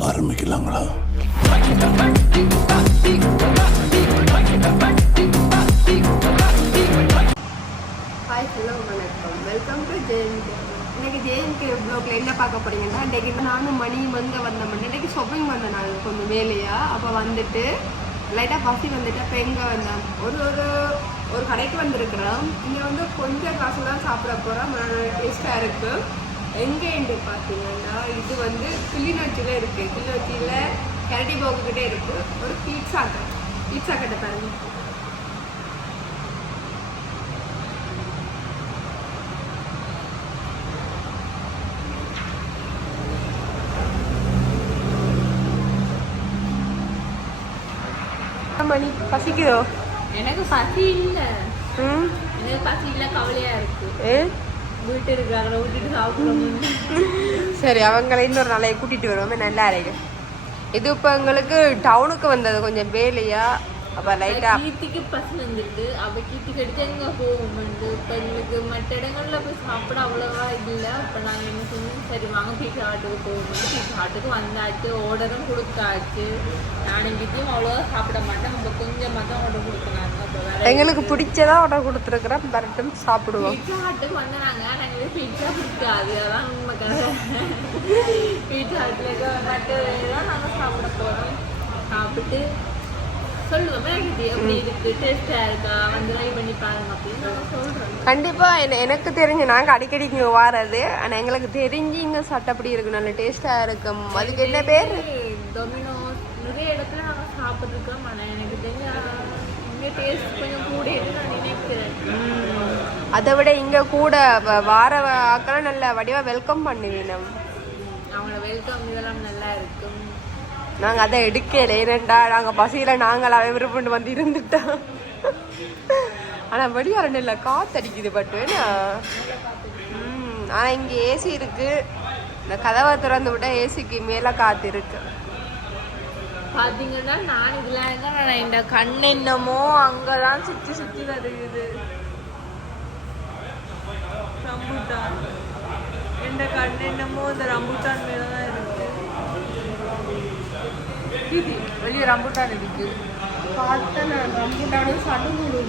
ஆரம்பிக்கலாங்களா? Hi hello வணக்கம். Welcome to JNK இன்னைக்கு ஜேஎன்கே ப்ளாக்ல என்ன பார்க்க போறீங்கன்னா இன்னைக்கு நானும் மணி வந்து வந்தோம். இன்னைக்கு ஷாப்பிங் வந்தேன் நான் கொஞ்சம் வேலையா? அப்போ வந்துட்டு லைட்டாக பசி வந்துட்டு அப்போ எங்கே வந்தேன் ஒரு ஒரு ஒரு கடைக்கு வந்திருக்கிறேன் இங்கே வந்து கொஞ்சம் காசு தான் சாப்பிட போகிறேன் டேஸ்ட்டாக இருக்குது எங்கேண்டு பார்த்தீங்கன்னா இது வந்து கிளிநொச்சியில் இருக்குது கிளிநொச்சியில் கரடி போக்குக்கிட்டே இருக்குது ஒரு பீட்சா கடை. பீட்சா கடை பாருங்க. மணி? பசிக்குதோ? எனக்கு பசி இல்ல. எனக்கு பசி இல்ல கவலையா இருக்கு. வீட்டு இருக்காங்கள விட்டுட்டு சாப்பிடணும். சரி அவங்கள இன்னொரு நாளைக்கு கூட்டிட்டு வருவோமே. நல்லா இருக்கு இது இப்போ எங்களுக்கு டவுனுக்கு வந்தது கொஞ்சம் வேலையா? அப்போ லைட்டாக கீர்த்திக்கு பசி வந்துட்டு அவ கீர்த்தி கடிச்சு எங்க போகும் இப்ப எங்களுக்கு மற்ற இடங்கள்ல போய் சாப்பிட அவ்வளவா இல்ல. இப்ப நாங்க என்ன சொன்னோம்? சரி வாங்க பீச்சா ஹாட்டுக்கு போவோம். பீச்சா ஹாட்டுக்கு வந்தாச்சு. ஆர்டரும் கொடுத்தாச்சு. நானும் கீர்த்தியும் அவ்வளவா சாப்பிட மாட்டேன் நம்ம கொஞ்சமா தான் ஆர்டர் அப்ப வேற எங்களுக்கு பிடிச்சதா ஆர்டர் கொடுத்துருக்குறோம் பரட்டும் சாப்பிடுவோம். சாப்பிட்டு சொல்லுவோம் எனக்கு தெரிஞ்சு நாங்கள் அடிக்கடி இங்கே வாரது ஆனால் எங்களுக்கு தெரிஞ்சு இங்கே சட்டப்படி இருக்கு. நல்ல டேஸ்ட்டாக இருக்கும் அதுக்கு என்ன பேர்? டொமினோஸ் நிறைய இடத்துல நாங்கள் சாப்பிட்ருக்கோம் ஆனால் எனக்கு தெரிஞ்ச இங்கே டேஸ்ட் கொஞ்சம் கூடன்னு நான் நினைக்கிறேன். அதை விட இங்கே கூட வார ஆக்கெல்லாம் நல்ல வடிவாக வெல்கம் பண்ணுவீனம் அவங்கள வெல்கம் இதெல்லாம் நல்லா இருக்கும். நாங்கள் அதை எடுக்கல. ஏனண்டா நாங்கள் பசியில் நாங்களாவே விருப்பம் வந்து இருந்துட்டோம். ஆனால் வெளியாரண்டு இல்லை காத்தடிக்குது பட்டு ஆனால் இங்கே ஏசி இருக்கு. இந்த கதவை திறந்து விட்டா ஏசிக்கு மேலே காத்து இருக்கு. பாத்தீங்கன்னா நான் இதில் தான் நான் இந்த கண் என்னமோ அங்கதான் சுத்தி சுத்தி வருகுது. ரம்புட்டான். எந்த கண் என்னமோ இந்த ரம்புட்டான் மேலதான் இருக்கு. இது வெளியே ரம்புட்டான் இருக்கு. பார்த்தா நான். ரம்புட்டானும் சடுகுடு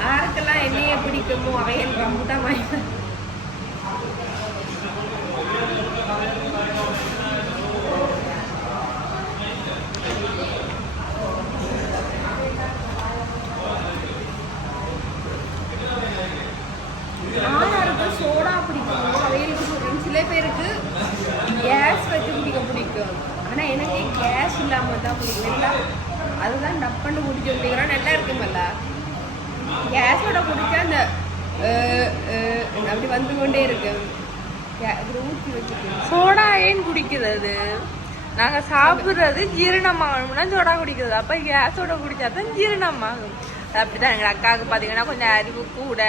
யாருக்கெல்லாம் என்னைய பிடிக்குமோ அவைகள் ரம்புட்டான் வாங்கி ஆனாருக்கு சோடா பிடிக்கும் அவைகளுக்கு சொல்றேன் சில பேருக்கு கேஸ் வச்சு குடிக்க பிடிக்கும் ஆனால் எனக்கு கேஸ் இல்லாமல் தான் பிடிக்கும் எல்லாம் அதுதான் டப்பன்னு குடிக்க முடியுங்கிறா நல்லா இருக்குமல்ல கேஸோட குடிச்சா அந்த அஹ், அஹ், அப்படி வந்து கொண்டே இருக்கு கே- அப்புறம் ஊற்றி வச்சுக்கணும் சோடா ஏன் குடிக்கிறது நாங்க சாப்பிடுறது ஜீரணமாகணும்னா சோடா குடிக்கிறது. அப்போ கேஸோட குடிச்சா தான் ஜீரணமாகும் அது அப்படிதான் எங்க அக்காவுக்கு பாத்தீங்கன்னா கொஞ்சம் அறிவு கூட.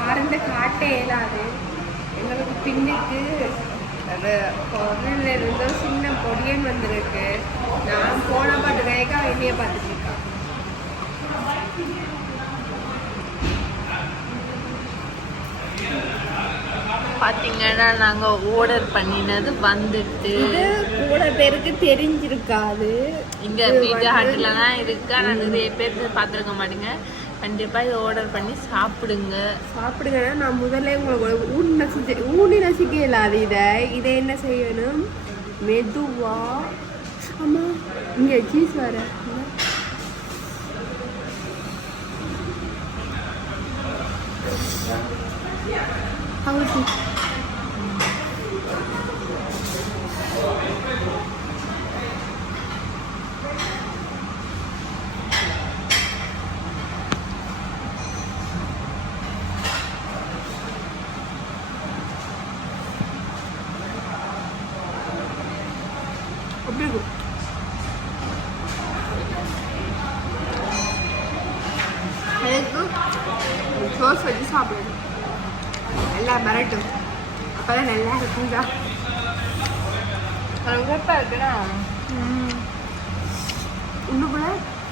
ஆரம்ப காட்டே இயலாது. எங்களுக்கு பின்னுக்கு சின்ன பொடியன் வந்திருக்கு. நான் போன பாட்டு வேகா என்னைய பார்த்துட்டு இருக்கேன் பாத்தீங்கன்னா நாங்க ஆர்டர் பண்ணினது வந்துட்டு. கூட பேருக்கு தெரிஞ்சிருக்காது. இங்க பீஜா ஹட்ல தான் இருக்கு. ஆனா நிறைய பேர் பாத்துருக்க மாட்டீங்க. கண்டிப்பா இதை ஆர்டர் பண்ணி சாப்பிடுங்க. சாப்பிடுங்க. நான் முதல்ல உங்களுக்கு ஊனி நசிச்சு ஊனி நசிக்க இல்லாது இதை. இதை என்ன செய்யணும்? மெதுவா. ஆமா இங்க சீஸ் வர அவுச்சு அப்படி இருக்கும் அதுக்கு சோஸ் வச்சு சாப்பிடணும் நல்லா மிரட்டும். அப்பதான் நல்லா இருக்குங்க இருக்குன்னா? உள்ளுக்குள்ள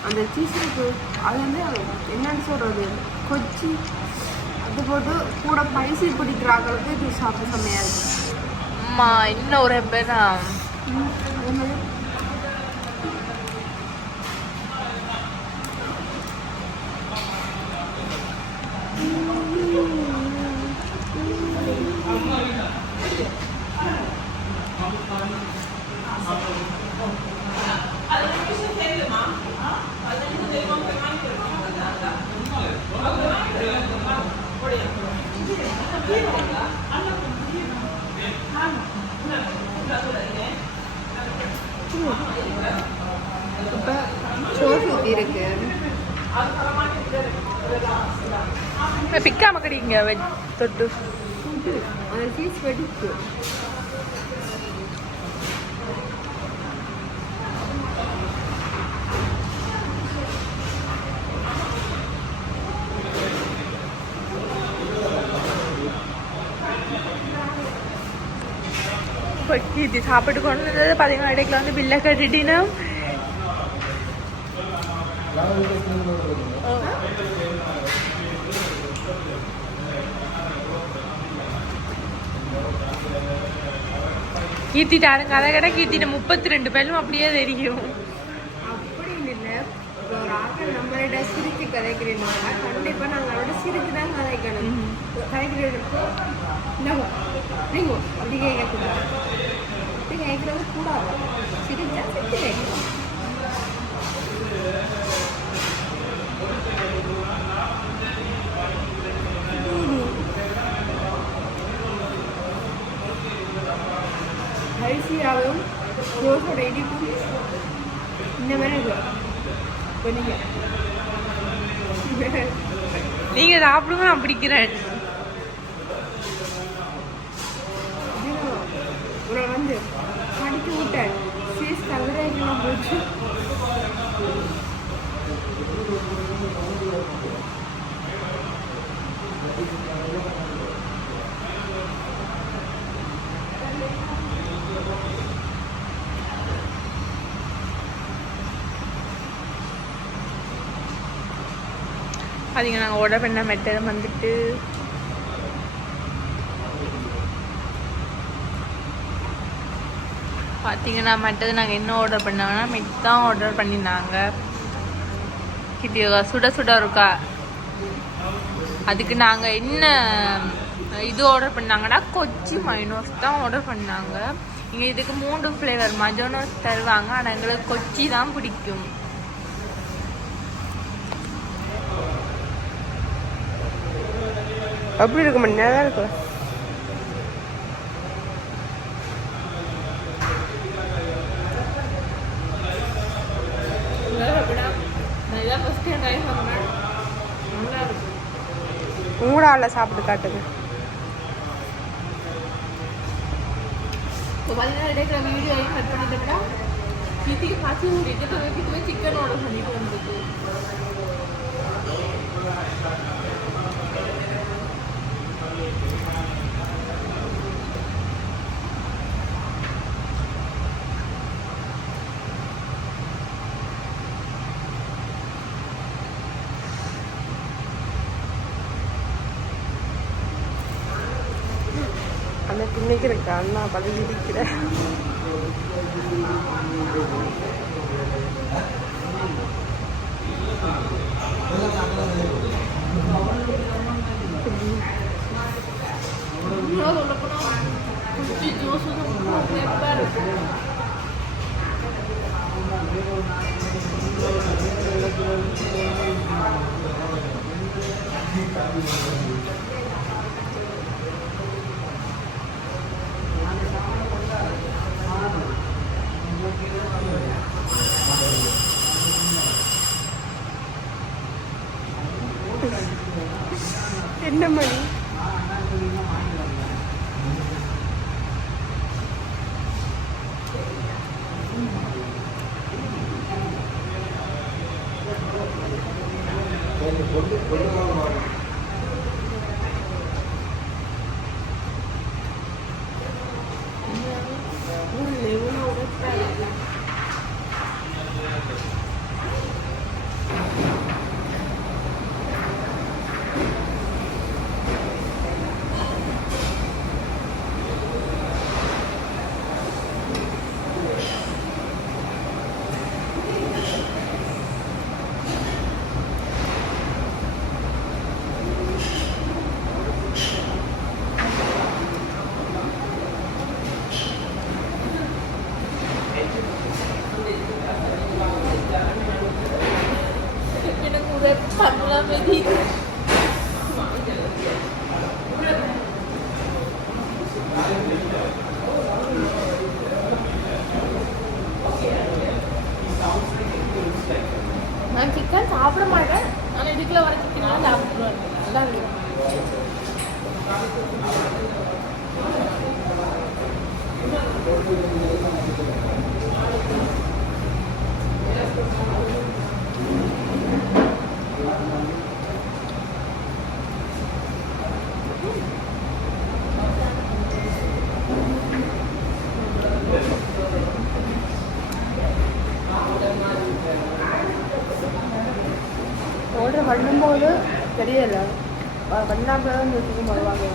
அந்த சீஸ் இருக்கு. அது வந்து என்னன்னு சொல்றது? கொச்சி. அது போட்டு கூட பைசி பிடிக்கிறாங்களுக்கு இது சாப்பிட செம்மையா இருக்கு அம்மா இன்னும் ஒரு பேரா ம், அதே மாதிரி இப்போ சோறு ஊற்றி இருக்கு பிக்காம கடிங்க வெஜ் தொட்டு சீஸ் வெடிச்சு இது சாப்பிட்டு கொண்டு வந்தது பார்த்தீங்கன்னா இடையில வந்து பில்லை கட்டிட்டினா கீர்த்திட்டாருங்க அதை கேட்டால் கீர்த்திட்ட முப்பத்தி ரெண்டு பேரும் அப்படியே தெரியும். அப்படின்னு இல்லை நம்மளோட சிரிச்சு கதைக்கிறீங்கன்னா கண்டிப்பாக நாங்கள் அவரோட சிரிச்சு தான் கதைக்கணும். கதைக்கிறது என்னவோ நீங்க அப்படி கேட்கக்கூடாது. அப்படி கேட்கறது கூடாது. சிரிச்சா கேட்கலாம். அரிசியாகவும் ரோஸோட இடிப்பும் இந்த மாதிரி இருக்கும் இப்போ நீங்கள் நீங்க சாப்பிடுங்க நான் பிடிக்கிறேன். உங்களை வந்து படிக்க விட்டேன் சீஸ் கலரைக்கெல்லாம் போச்சு. அதுங்க நாங்கள் ஆர்டர் பண்ண மெட்டரும் வந்துட்டு. பார்த்தீங்கன்னா மற்றது நாங்கள் என்ன ஆர்டர் பண்ணோம்னா மெட் தான் ஆர்டர் பண்ணியிருந்தாங்க. கிட்டியோகா சுட சுட இருக்கா? அதுக்கு நாங்கள் என்ன இது ஆர்டர் பண்ணாங்கன்னா கொச்சி மைனோஸ் தான் ஆர்டர் பண்ணாங்க. இங்கே இதுக்கு மூன்று ஃப்ளேவர் மஜோனோஸ் தருவாங்க ஆனால் எங்களுக்கு கொச்சி தான் பிடிக்கும் அப்படி இருக்க மணி நேரம் இருக்கு நான் இதான் ஃபஸ்ட் அப்படி ட்ரை பண்ணேன் நல்லா இருக்கும் உங்களால சாப்பிட்டு காட்டுங்க. இப்போ சிக்கன் ஆர்டர் பண்ணிட்டு வந்துருக்கு. எனக்கு இன்னைக்கு இருக்கா அண்ணா பதவி இருக்கிறேன் ஆனால் இதுக்குள்ள வர சிக்கன் சாப்பிடுவேன் நல்லா இருக்கும் பண்ணும்போது தெரியல பண்ணாமல் தான் சுத்தம் வருவாங்க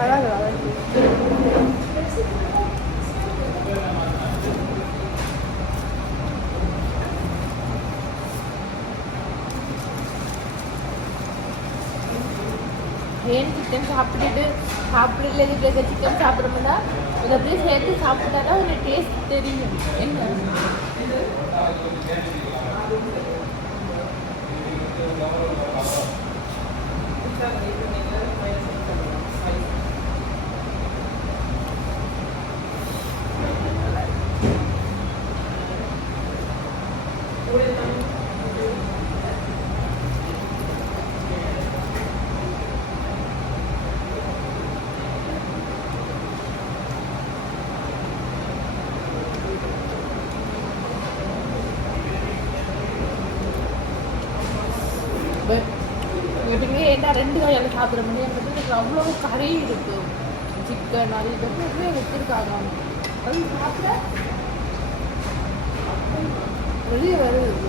அழகு அழகு ஏன் சிக்கன் சாப்பிட்டுட்டு சாப்பிடல இருக்கிற சிக்கன் சாப்பிட்றோம்னா அதை அப்படியே சேர்த்து சாப்பிட்டா தான் ஒரு டேஸ்ட் தெரியும் என்ன எப்படிங்க ஏன்னா ரெண்டு கையால் சாப்பிட முடியாது. எனக்கு அவ்வளோ கறி இருக்கு. சிக்கன் அது இது வச்சுருக்காங்க. அது சாப்பிட வெளியே வருது.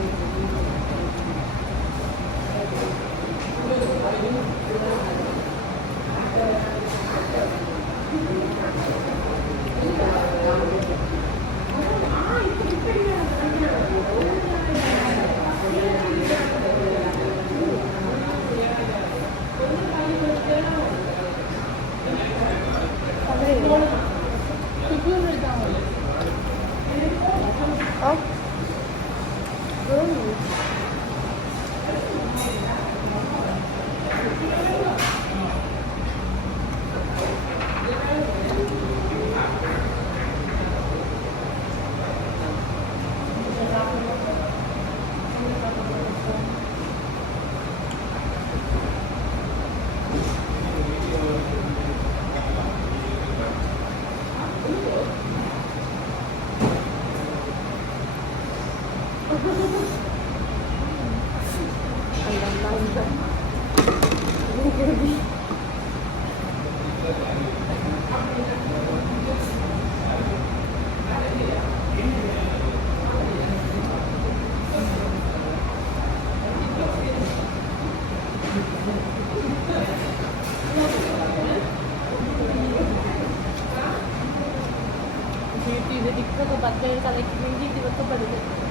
വീട്ടിൽ ഇവരിക്കൊക്കെ ഭർത്താവ് കളക്ട് ചെയ്ത് ഇതൊക്കെ പഠിക്കുന്നത്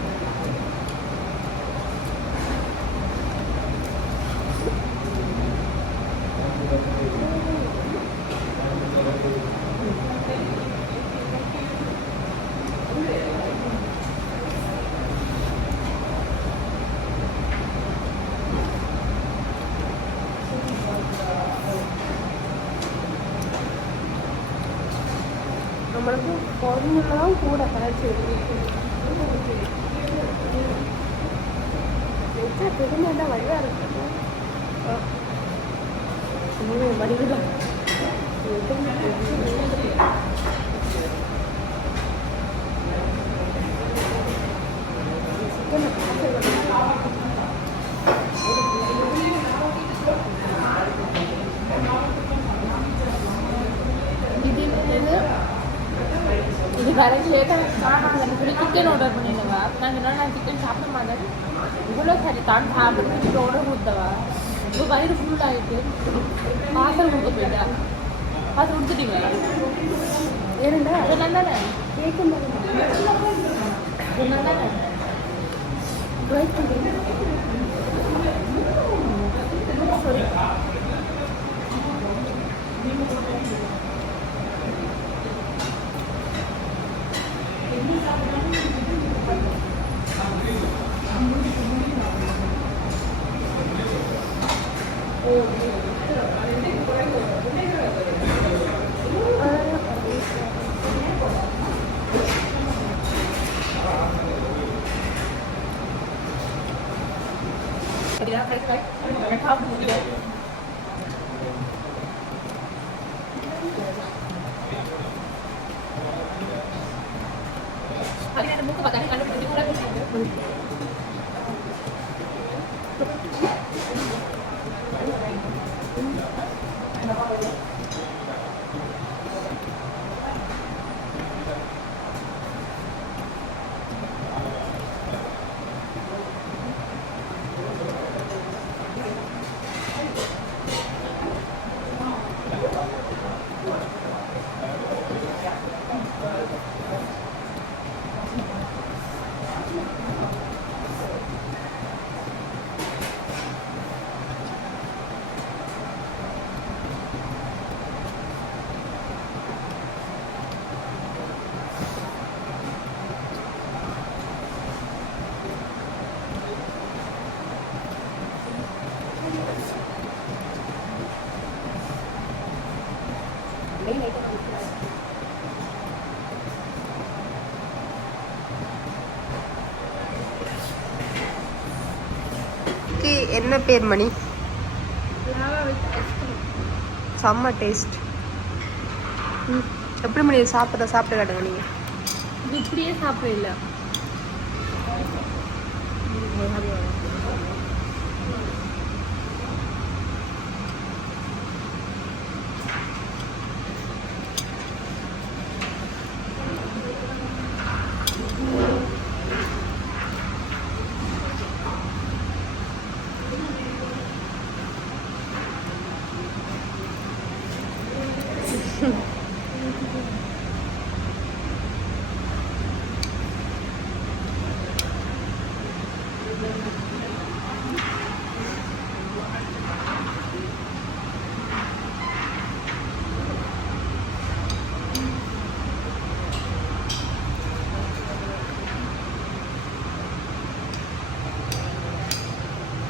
பொருளெல்லாம் கூட கரைச்சி பெருமை தான் வழியா இருக்கு கரெக்ட் லேட்டாக காணாது சொல்லி சிக்கன் ஆர்டர் பண்ணிடுவா. நான் சொன்னா நான் சிக்கன் சாப்பிட மாட்டேன். இவ்வளோ சரி தான் சாப்பிட்டு ஆர்டர் கொடுத்தவா? இப்போ வயிறு ஃபுல் ஆகிட்டு பார்சல் கொடுக்க போயிட்டா? பார்த்து கொடுத்துட்டீங்களா? ஏன்னா அதெல்லாம் தானே கேட்கும் அதெல்லாம் தானே kalian nemu kepadanya karena berarti mulai என்ன பேர் மணி? செம்ம டேஸ்ட் எப்படி மணி? இது சாப்பிட்ற சாப்பிட்டு காட்டுங்க நீங்கள் இப்படியே சாப்பிடல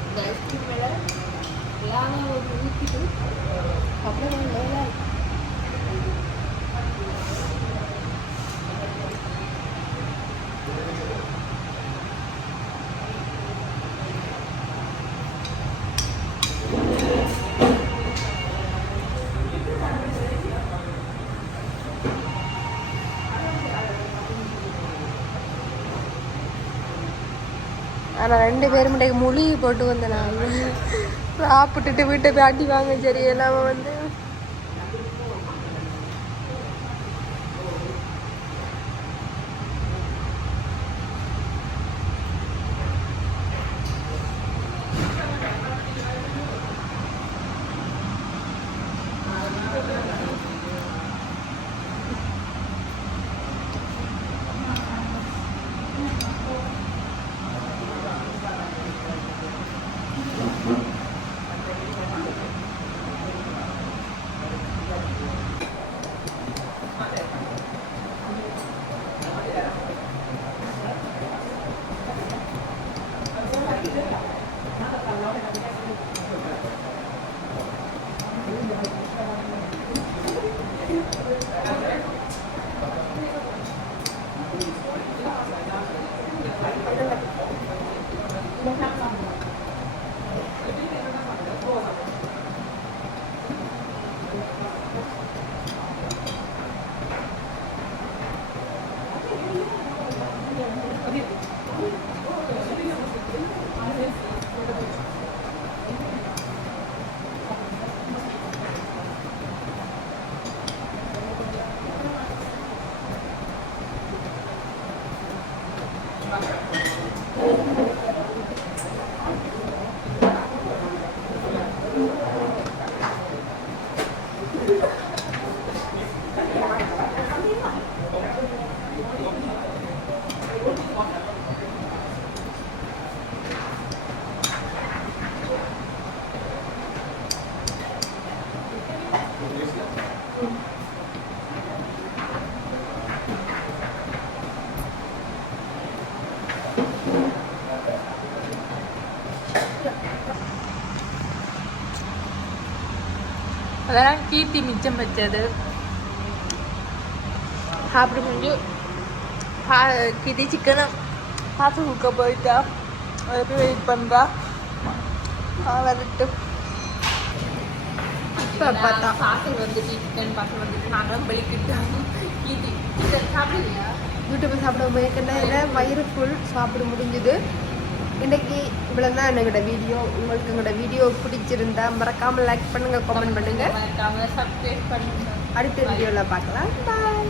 இந்த ஐஸ்கிரீம் மேலே லாவாவை ஊற்றிட்டு அப்புறம் மேலே ஆனால் ரெண்டு பேரும் மட்டும் மொழி போட்டு வந்தேன் நான் சாப்பிட்டுட்டு வீட்டை போய் அடி வாங்க சரி இல்லாமல் வந்து Thank you. அதெல்லாம் கீர்த்தி மிச்சம் வச்சது. சாப்பிட்டு முடிஞ்சு பா- கீர்த்தி சிக்கனை பார்த்து கொடுக்க போயிட்டா. அதுக்கு வெயிட் பண்ணுறா வரட்டும். இப்போ பார்த்தா. பார்சல் வந்துட்டு சிக்கன் பார்சல் வந்துட்டு நாங்களும் வெளிக்கிட்டோம் கீர்த்தி சிக்கன் சாப்பிடுவியா யூடியூப் சாப்பிட போயிருக்கேன்னா வயிறு ஃபுல் சாப்பிட முடிஞ்சுது. இன்னைக்கு இவ்வளோ தான் எங்களோட வீடியோ. உங்களுக்கு எங்களோட வீடியோ பிடிச்சிருந்தா மறக்காம லைக் பண்ணுங்க கமெண்ட் பண்ணுங்க. மறக்காம சப்ஸ்கிரைப் பண்ணுங்க. அடுத்த வீடியோவில் பார்க்கலாம். பாய்